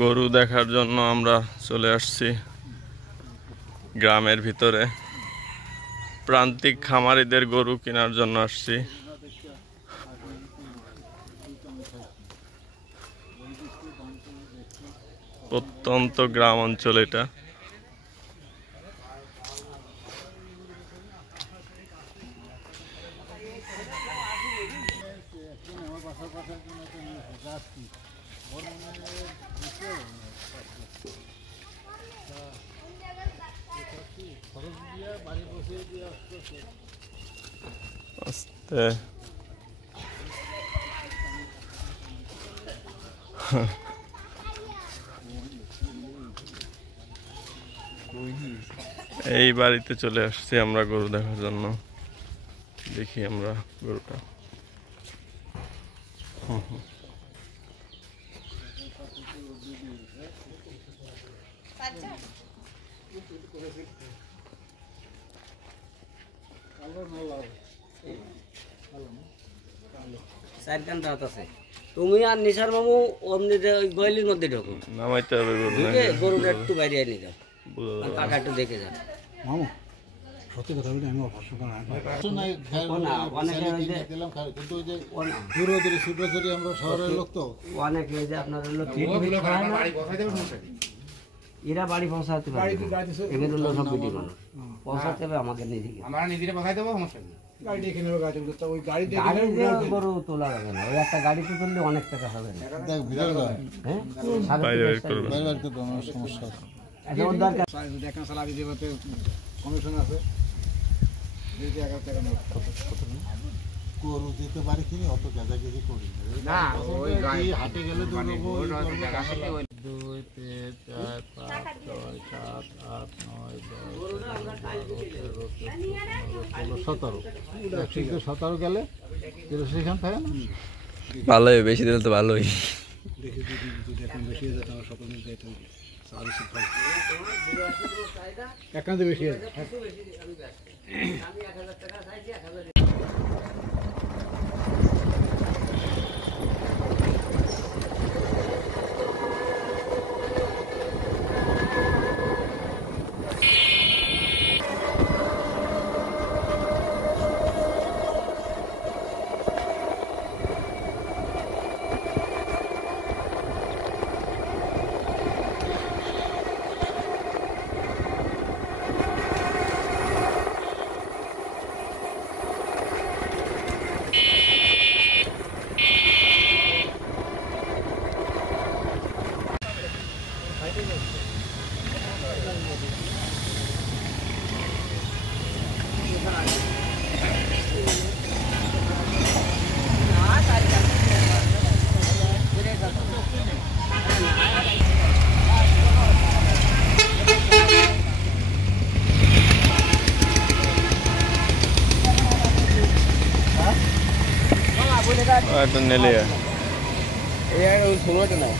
গরু দেখার জন্য আমরা চলে আসছি গ্রামের ভিতরে। প্রান্তিক খামারিদের গরু কেনার জন্য আসছি। প্রত্যন্ত গ্রাম অঞ্চল এটা। আস্তে এই বাড়িতে চলে আসছি আমরা গরু দেখার জন্য। দেখি আমরা গরুটা। তুমি আর নিশার মামু অমনি গলির মধ্যে ঢোকো, নামাইতে হবে গরুটা একটু বাইরে নিয়ে যাও, কাকা একটু দেখে যান। মামু সত্যি কথা বলি আমি অভ্যাস আমরা শহরের লোক তো অনেক আপনার এরা বাড়ি পৌঁছাতে পারে, এগুলো হলো সব বিটি মানুষ পৌঁছাতে হবে আমাকে নিজে, আমরা নিজেরা পৌঁছাই দেবো, সমস্যা নেই। গরু তোলা যাবে না, ওই একটা গাড়িতে তুললে অনেক টাকা হবে না। কমিশন আছে গরু দিতে পারে কি অত গাঁজা গেজি করি না, হাটে গেলে 2, 3, 4, 5, 6, 7, 8, 9, 10, 11, 12, 17 গেলে সেখান থাকে না ভালোই, বেশি দিলে তো ভালোই। দেখি যদি এখন বেশি হয়ে যেত আমার সকল মিল যাইতে হবে, একান্তে বেশি আছে। এটা নেলে এই ছোট না